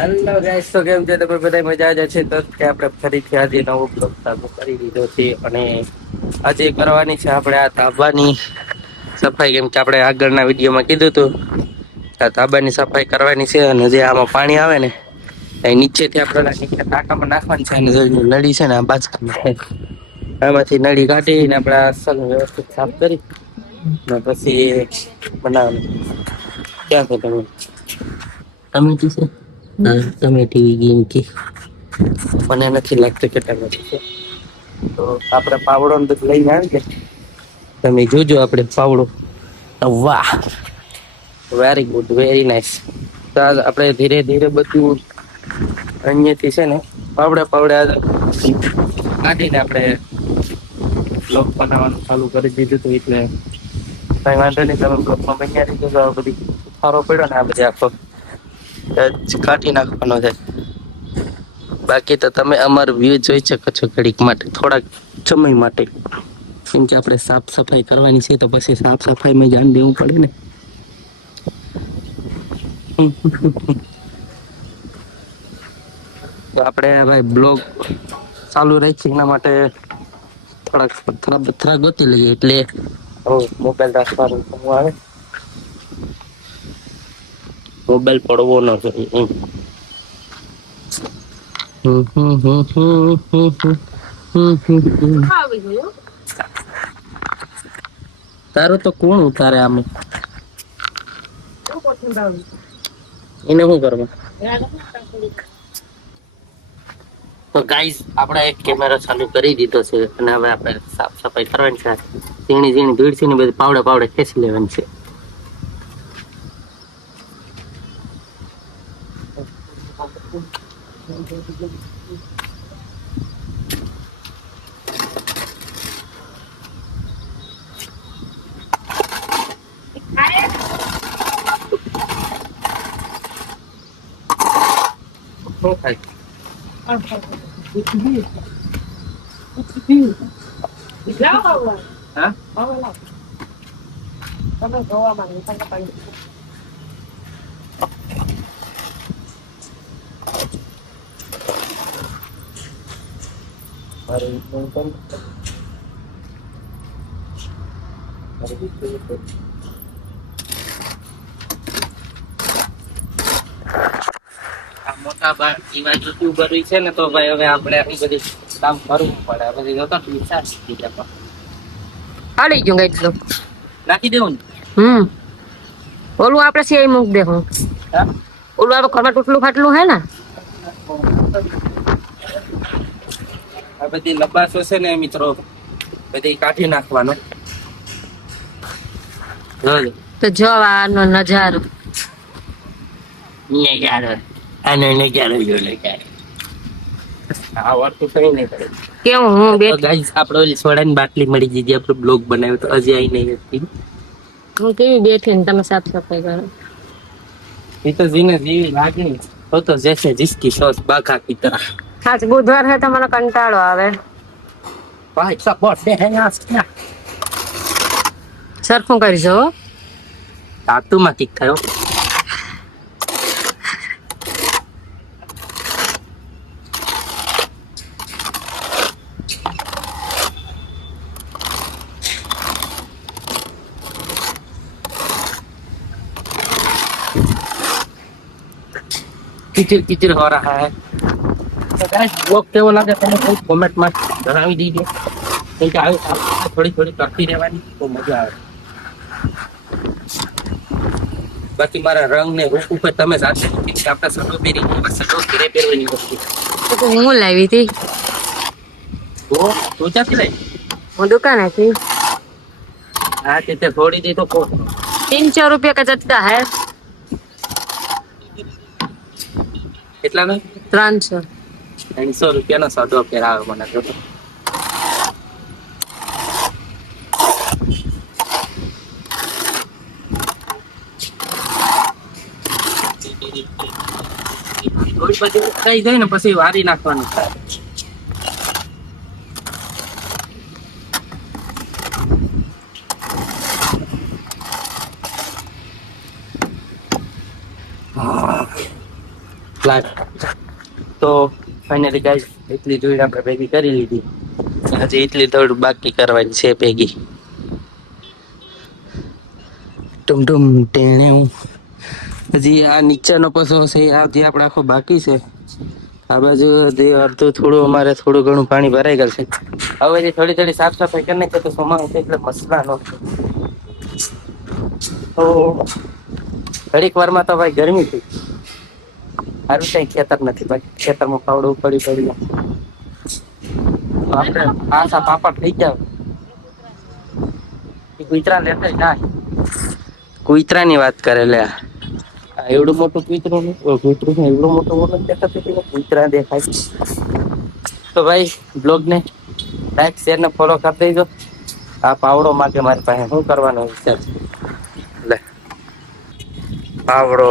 Hello guys, તો કેમ છે તમે બધા મજા જ છે. તો કે આપણે ફરીથી આજે નવો બ્લોગ ચાલુ કરી દીધો છે અને આજે કરવાની છે આપણે આ ધાબાની સફાઈ. કેમ કે આપણે આગળના વિડીયોમાં કીધું હતું આ ધાબાની સફાઈ કરવાની છે અને જે આમાં પાણી આવે ને એ નીચેથી આપણે ટાંકામાં નાખવાની છે અને નળી છે ને આ બાજકામાં આમાંથી નળી કાઢીને આપણે અસલ વ્યવસ્થિત સાફ કરી ને પછી બનાવવાનું. ક્યાં છો તમે? ટમેટી છે? હા, ટમેટી ગીમ કે મને નથી લાગતું કે ટમેટી છે. તો આપણે પાવડો લઈને આવી કે તમે જોજો આપણે પાવડો. વાહ, વેરી ગુડ, વેરી નાઈસ. તો આપણે ધીરે ધીરે બધું અહીંયાથી છે ને પાવડે કાઢીને આપણે બ્લોક બનાવવાનું ચાલુ કરી દીધું હતું. એટલે કઈ વાંધો નહીં, તમે બ્લોકમાં બન્યા રહીજો. બધી સારો પડ્યો ને આ બધી આખો કાઢી નાખવાનો છે. બાકી તો તમે અમારો વ્યૂ જોઈ શકો છો ઘડીક માટે, થોડાક સમય માટે. કેમ કે આપણે સાફ સફાઈ કરવાની છે તો પછી સાફ સફાઈમાં ધ્યાન દેવું પડે ને. તો આપણે ભાઈ બ્લોગ ચાલુ રાખીએ એના માટે થોડાક પથ્થરા ગોતી લઈએ. એટલે મોબાઈલ રાખવાનું આવે, મોબાઈલ પડવો ન જોઈએ એમ. તારો તો કોણ ઉતારે આમે? એને શું કરવા? તો ગાઈઝ, આપણે એક કેમેરો ચાલુ કરી દીધો છે અને હવે આપણે સાફ સફાઈ કરવાની છે. ઝીણી ઝીણી ભીડ છે ને બધી પાવડે ખેંચી લેવાની છે. શું થાય? હા? મોટા ભાગ એવા યુટ્યુબર છે ને, તો ભાઈ હવે આપણે આટલી બધી કામ કરવું પડે. આ બધી જોતો હાલી ગયું ગઈ તો નાખી દેવું ને. ઓલું આપણે સિયાઈ મૂક દે હું. હા, ઓલું આપણે ઘરમાં તૂટલું ફાટલું હે ને, આ બધી લબાસો છે ને મિત્રો, બધી કાઢી નાખવાનો. જોજો તો જો આનો નજારો. આનો નજારો જોઈ આ વાત તો કઈ નહીં કરે. કેવું હું તો ગાઈસ, આપણે ઓલી સોડાની બાટલી મળી ગઈ, આપણે બ્લોગ બનાવ્યો તો હજી આવી નહીં હતી. હું કેવી બેઠી ને તમે સાફ સફાઈ કરો. એ તો જીને જેવી લાગણી તો જૈસે જિસકી સોચ બાઘા की तरह. આજ બુધવાર હે તો મને કંટાળો આવે. ભાઈ સબ બોલતે હે યહાં સે. સરખું કરજો. તાતુમાં ઠીક થયો. कीचड़ कीचड़ हो रहा है. तो गाइस, ब्लॉग केવો લાગે તમે કોમેન્ટમાં જણાવી દીજો. કેમ કે આવી થોડી થોડી કરતી રહેવાની તો મજા આવે. બાકી મારા રંગ ને રૂપ ઉપર તમે જાતે આપણે સડો પહેરી સડો ઘરે પહેરવાની વસ્તુ. તો હું લાવી હતી. તો ક્યાંથી લઈ? હું દુકાનેથી. હા, તે થોડી દી તો 300 रुपये का चट्टा है. કેટલા નો? 300. 300 રૂપિયાનો સડો પહેરાવે મને તો. થોડી પછી થઈ જાય ને પછી વારી નાખવાનું થાય. પ્લાન્ટ. તો ફાઇનલી ગાઈસ એટલી ધૂળ આપણે ભેગી કરી લીધી. હજી એટલી ધૂળ બાકી કરવાની છે ભેગી. ટુમ ટુમ ટેણ્યું. હજી આ નીચેનો પસો છે આ જે આપણે આખો બાકી છે. આ બાજુ જે અડધું થોડું અમારે થોડું ઘણું પાણી ભરાઈ ગયું છે. હવે જે થોડી થોડી સાફ સફાઈ કરી નાખીએ તો સોમાં એટલે મસલા નો. તો ઘડીક વારમાં તો ભાઈ ગરમી થઈ. સારું કઈ ખેતર નથી ભાઈ, ખેતરમાં પાવડું પડી તો આપણે આશા પાપડ થઈ ગયા. કુતરા લેતા જાય. કુતરાની વાત કરે લે. એવડું મોટું કૂતરું એવડું મોટું દેખાતું કૂતરા દેખાય. તો ભાઈ બ્લોગ ને લાઈક શેર ને ફોલો કરી દેજો. આ પાવડો માટે મારી પાસે શું કરવાનો વિચાર છે. લે પાવડો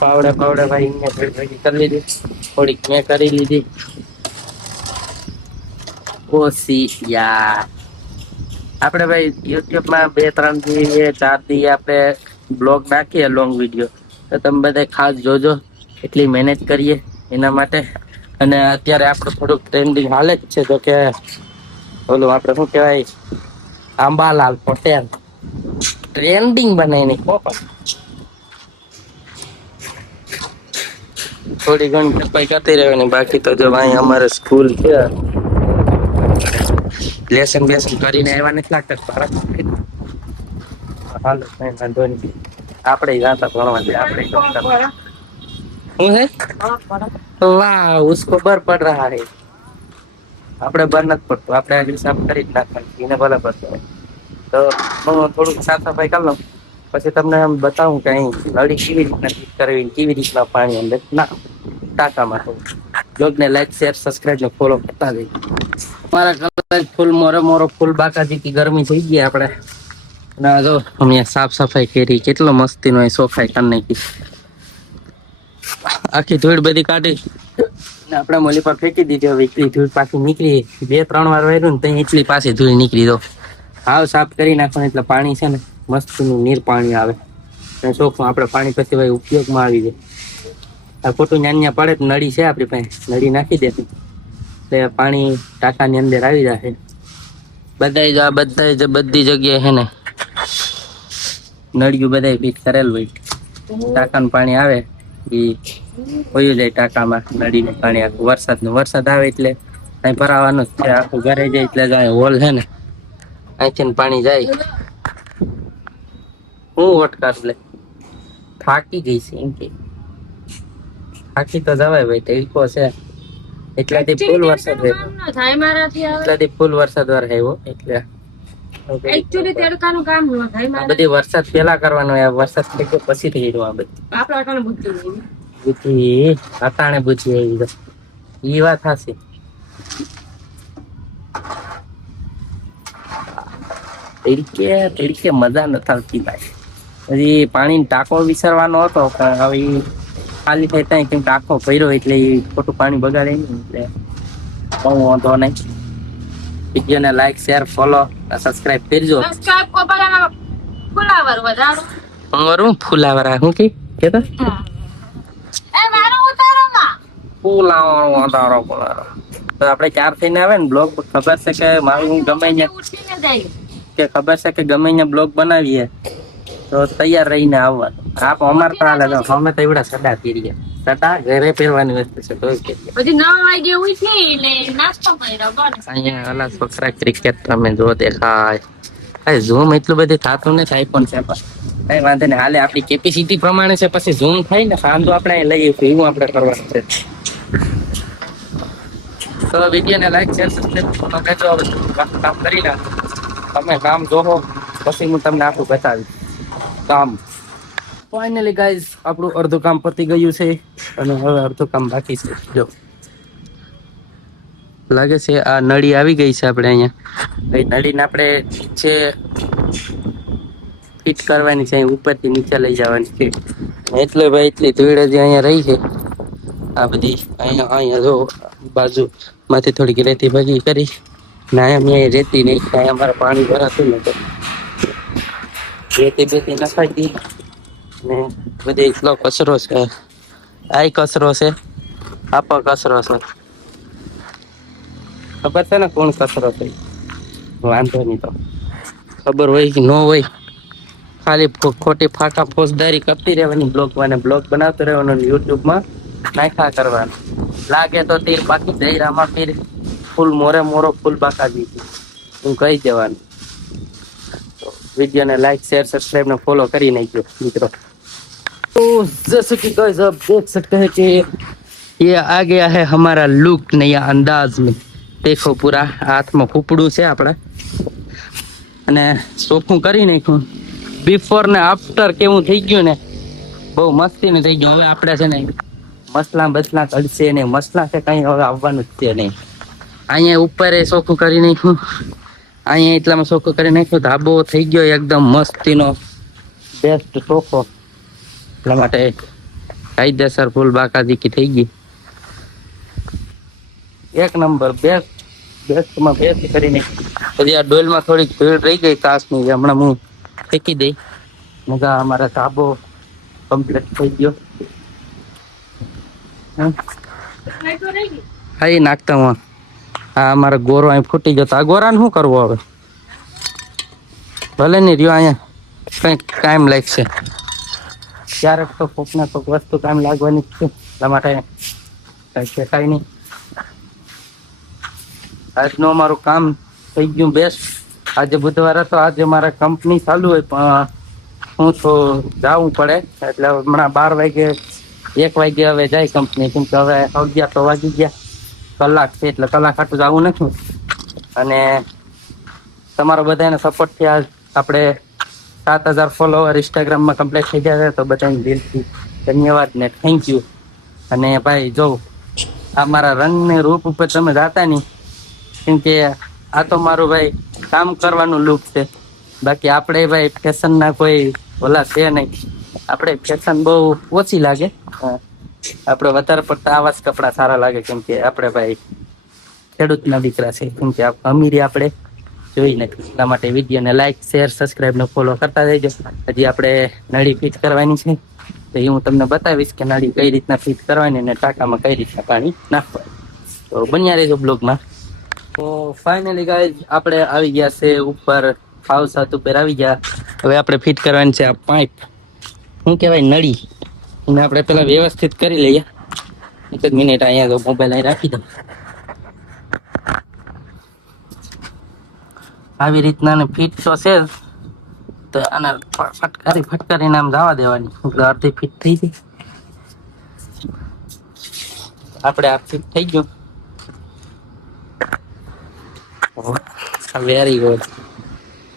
પાવડે ભાઈ અહીંયા ભેગી કરી લીધી, થોડીક મેં કરી લીધી. ઓસી યાર આપણે ભાઈ યુટ્યુબમાં 2-3 દી 4 દી આપણે બ્લોગ નાખીએ લોંગ વિડીયો, તો તમે બધા ખાસ જોજો. એટલી મહેનત કરીએ એના માટે. અને અત્યારે આપણું થોડુંક ટ્રેન્ડિંગ હાલે જ છે. તો કે ઓલું આપણે શું કહેવાય, આંબાલાલ પટેલ ટ્રેન્ડિંગ બનાવીને કોપર થોડી ઘણી સફાઈ કરતી રહેવાની. બાકી તો જો અહીં અમારે સ્કૂલ છે, લેસન બેસન કરીને આવ્યા નથી લાગતા. હાલો કઈ વાંધો નહીં, આપણે જાતા ભણવા દે. આપણે શું હે વાહ ઉસકો બર પડ રહા હે. આપણે બર નથી પડતું, આપણે આજે સાફ કરી જ નાખવાનું. એને ભલે પડતો તો હું થોડુંક સાફ સફાઈ કરી લઉં, પછી તમને એમ બતાવું કે અહીં નળી કેવી રીતના ફિટ કરવી, કેવી રીતના પાણી અંદર ના ટાંકામાં. બ્લોગને લાઈક શેર સબસ્ક્રાઈબ ને ફોલો કરતા જઈએ. મારા કલર ફૂલ મોરો ફૂલ બાકાજી ગરમી થઈ ગઈ આપણે. ના જો અમે સાફ સફાઈ કરી, કેટલો મસ્તીનો સોફાઈ કરી નાખી. આખી ધૂળ બધી કાઢી ને આપણે મોલી પર ફેંકી દીધી. હવે એટલી ધૂળ પાછી નીકળી. 2-3 વાર વાર્યું ને તો એટલી પાછી ધૂળ નીકળી. દો હાવ સાફ કરી નાખવાનું. એટલે પાણી છે ને મસ્તનું નીર પાણી આવે અને ચોખ્ખું આપણે પાણી પછી ભાઈ ઉપયોગમાં આવી જાય. આ ખોટું ન્યા પડે તો નળી છે આપણી પાસે, નળી નાખી દે એટલે પાણી ટાંકાની અંદર આવી જશે. બધી જગ્યાએ છે ને નળિયું બધા ફિટ કરેલું હોય. ટાંકાનું પાણી આવે એ વયું જાય ટાંકામાં. નળીનું પાણી આખું વરસાદ આવે એટલે અહીં ભરાવાનું જ છે. આખું ઘરે જાય એટલે જાય હોલ છે ને અહીંથી પાણી જાય. હું વટકાર લે થાકી ગઈ છે એમ કે થાકી તો જવાય ભાઈ, તડકો છે એટલાથી ફૂલ વરસાદ આવ્યો એટલે એકચ્યુઅલી તડકાનું કામ ન થાય મારે. બધી વરસાદ પેલા કરવાનો, વરસાદ થઈ ગયો પછી થઈ ગયો. આ બધી આપણે અટાણે બુદ્ધિ અટાણે બુદ્ધિ આવી ગઈ. એ વાત હાસી. તડકે મજા નથી આવતી ભાઈ. હજી પાણી ટાંકો વિસરવાનો હતો પણ હવે ખાલી થાય ત્યાં કેમ ટાંકો ભર્યો એટલે એ ખોટું પાણી બગાડે નહીં. એટલે બહુ વાંધો નહીં. વિડીયોને લાઈક શેર ફોલો સબસ્ક્રાઇબ કરજો. ફુલાવર હું કેતો ફુલાવર તો આપણે 4 થઈને આવે ને બ્લોગ. ખબર છે કે મારું ગમે ત્યાં બ્લોગ બનાવીએ તો તૈયાર રહીને આવવાનું. આપ અમારે તો હાલે અમે તો એવડા સડા પીરીએ. સડા ઘરે પહેરવાની વસ્તુ છે તો પછી 9 વાગે ઉઠી એટલે નાસ્તો કર્યો બસ. અહીંયા ઓલા છોકરા ક્રિકેટ રમે જો દેખાય. ઝૂમ એટલું બધું થતું નથી. આઈફોન છે પણ કઈ વાંધો નહીં, હાલે આપણી કેપેસિટી પ્રમાણે છે. પછી ઝૂમ થાય ને સાંધો આપણે લઈએ એવું આપણે કરવાનું છે. તો વિડીયોને લાઈક શેર સબસ્ક્રાઇબ કરજો. કામ કરી ના તમે કામ જોવો પછી હું તમને આખું બતાવીશ કામ. ફાઇનલી ગાઈઝ આપણું અડધું કામ પતી ગયું છે અને હવે અડધું કામ બાકી છે. જો લાગે છે આ નળી આવી ગઈ છે આપણે અહીંયા. એ નળીને આપણે નીચે ફિટ કરવાની છે, ઉપરથી નીચે લઈ જવાની છે. એટલે ભાઈ એટલી ધૂળ હજી અહીંયા રહી છે. આ બધી અહીંયા જો બાજુમાંથી થોડીક રેતી ભેગી કરી ને અહીંયા રેતી નહીં થાય. અમારે પાણી ભરાતું ને તો રેતી બેતી નખાઈ દી ને બધી એટલો કચરો છે આય કચરો છે, આપો કચરો છે. ખબર છે ને કોણ કચરો છે? વાંધો નહીં તો ખબર હોય કે ન હોય, ખાલી ખોટી ફાકા ફોજદારી કરતી રહેવાની, બ્લોગ બનાવતો રહેવાનો, યુટ્યુબમાં નાખા કરવાનું. લાગે તો તીર બાકી દહીરામાં ફીર ફૂલ મોરે મોરો ફૂલ બાકા દીધી હું કહી દેવાનું. वीडियो ने लाइक शेयर सब्सक्राइब ने फॉलो કરી નાખજો મિત્રો. तो जैसे कि गाइस आप देख सकते हैं कि ये आ गया है हमारा लुक नया अंदाज में. देखो पूरा હાથમાં ફૂપડું છે આપણા અને ચોખ્ખું કરી નાખ્યું. બિફોર ને આફ્ટર કેવું થઈ ગયું ને, બહુ મસ્તી ને થઈ ગયું. હવે આપણે છે ને મસલા બસલા કડશે ને, મસલા કે કઈ હવે આવવાનું જ છે નહીં. અહીંયા ઉપર એ ચોખ્ખું કરી નાખ્યું, અહીંયા એટલામાં ચોખ્ખું કરી નાખ્યું. ધાબો થઈ ગયો એકદમ મસ્તીનો બેસ્ટ ચોખ્ખો. એટલા માટે કાયદેસર ફૂલ બાકાદીકી થઈ ગઈ. એક નંબર બેસ્ટમાં બેસ્ટ કરીને. પછી આ ડોલમાં થોડીક ભીડ રહી ગઈ કાચની, હમણાં હું ફેંકી દઈ. મજા અમારા ધાબો કમ્પ્લીટ થઈ ગયો. હા એ નાખતા હું. હા અમારો ગોરો અહીં ફૂટી ગયો. આ ગોરાને શું કરવો હવે? ભલે નહીં રહ્યો, અહીંયા કંઈક ટાઈમ લાગશે. ક્યારેક તો કોઈક ના કોઈક વસ્તુ ટાઈમ લાગવાની જ છે. એટલા માટે કંઈ શેકાય નહીં. આજનું અમારું કામ થઈ ગયું બેસ્ટ. આજે બુધવાર હતો, આજે મારા કંપની ચાલુ હોય પણ હું તો જવું પડે. એટલે હમણાં 12 વાગે 1 વાગે હવે જાય કંપની, કેમ કે હવે 11 તો વાગી ગયા. કલાક છે એટલે કલાક આટલું જવું નથી. અને તમારો બધાને સપોર્ટથી આજ આપણે 7000 ફોલોવર ઇન્સ્ટાગ્રામમાં કમ્પ્લીટ થઈ ગયા છે. તો બધાને દિલથી ધન્યવાદ ને થેન્ક યુ. અને ભાઈ જો આ મારા રંગને રૂપ ઉપર તમે જાતા નહીં, કેમ કે આ તો મારું ભાઈ કામ કરવાનું લુક છે. બાકી આપણે ભાઈ ફેશનના કોઈ ઓલા છે નહીં. આપણે ફેશન બહુ ઓછી લાગે, આપણે વધારે પડતા આવા જ કપડાં સારા લાગે, કેમ કે આપણે ભાઈ ખેડૂતના દીકરા છે. કેમ કે અમીરી આપણે જોઈ નથી. એટલા માટે વિડીયોને લાઈક શેર સબસ્ક્રાઈબ ને ફોલો કરતા જઈજો. હજી આપણે નળી ફિટ કરવાની છે, તો એ હું તમને બતાવીશ કે નળી કઈ રીતના ફિટ કરવાની અને ટાંકામાં કઈ રીતના પાણી નાખવાનું. તો બન્યા રહેજો બ્લોગમાં. તો ફાઇનલી ગાઈઝ આપણે આવી ગયા છે ઉપર, હાઉસ ઉપર આવી ગયા. હવે આપણે ફિટ કરવાની છે આ પાઇપ, શું કહેવાય નળી. એને આપણે પેલા વ્યવસ્થિત કરી લઈએ. એક જ મિનિટ, અહીંયા તો મોબાઈલ અહીં રાખી દઉં. આવી રીતના ને ફિટ તો છે, તો આના ફટકારીને આમ જવા દેવાની, એટલે અડધી ફિટ થઈ ગઈ. આપણે આ ફિટ થઈ ગયું. Very good.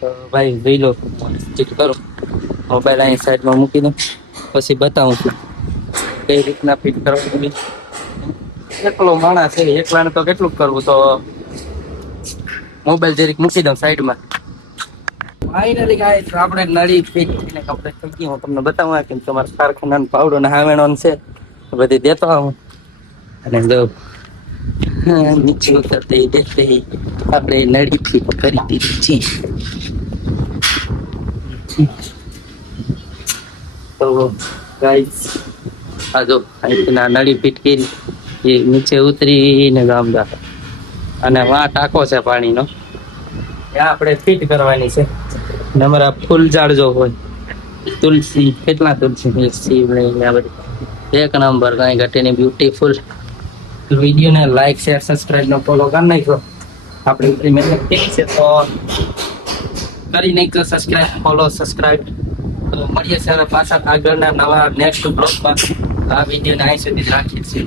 તો ભાઈ જોઈ લો, ચેક કરો. મોબાઈલ અહીં સાઈડમાં મૂકી દો, પછી બતાવું છું કઈ રીતના ફિટ કરવાનું. એકલો માણસ છે, એકલાને તો કેટલું કરવું. તો મોબાઈલ જરીક મૂકી દઉં સાઈડમાં. ફાઇનલી ગાઈસ આપણે નળી ફિટ કરીને કમ્પ્લીટ થઈ ગઈ. હું તમને બતાવું કે તમારા કારખાનાનો પાવડો ને હાવેણો છે બધી દેતો આવું. અને જો નીચે ઉતરતે દેખતે આપણે નળી ફિટ કરી દીધી છે. તો ગાઈસ આ જો અહીંથી નળી ફિટ કરી, એ નીચે ઉતરીને ગામદાર અને વાં ટાંકો છે પાણીનો, ત્યાં આપણે ફિટ કરવાની છે. ને અમારા ફૂલ ઝાડ જો હોય, તુલસી, કેટલા તુલસી શિવલિંગ, આ બધી એક નંબર, કઈ ઘટીને બ્યુટીફુલ. વિડીયોને લાઈક શેર સબસ્ક્રાઈબ નો ફોલો કરી નાખો. આપણે એટલી મહેનત કરી છે તો કરી નાખો સબસ્ક્રાઈબ, ફોલો સબસ્ક્રાઈબ. તો મળીએ છે હવે પાછા આગળના નવા નેક્સ્ટ બ્લોગમાં. આ વિડીયોને અહીં સુધી જ રાખીએ છીએ.